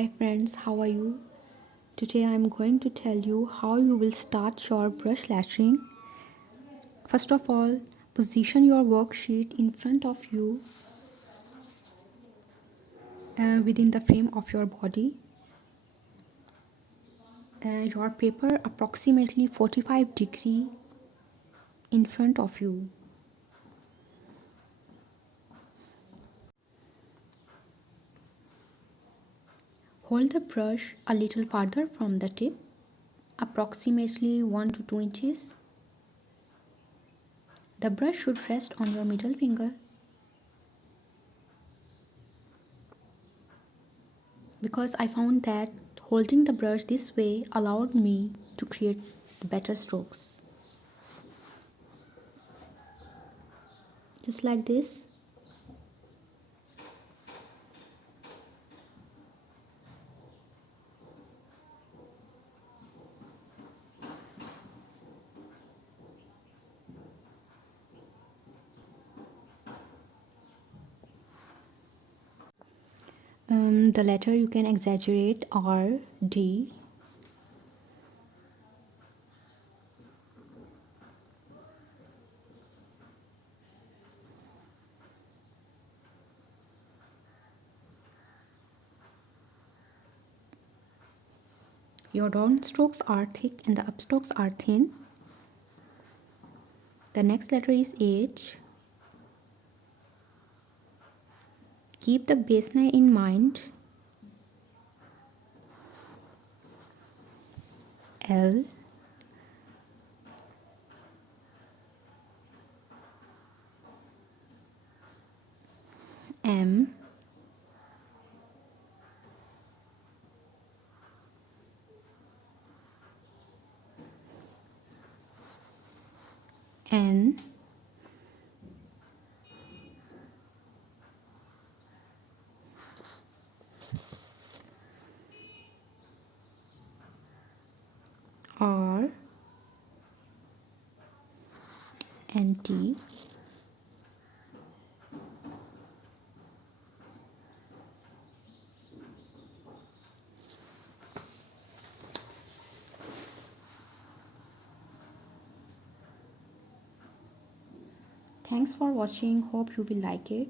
Hi friends, how are you? Today I am going to tell you how you will start your brush lettering. First of all, position your worksheet in front of you within the frame of your body. Your paper approximately 45 degrees in front of you. Hold the brush a little farther from the tip, approximately 1 to 2 inches. The brush should rest on your middle finger. Because I found that holding the brush this way allowed me to create better strokes. Just like this. The letter you can exaggerate R, D. Your down strokes are thick and the up strokes are thin. The next letter is H. Keep the baseline in mind. L. M. N. R. And T. Thanks for watching. Hope you will like it.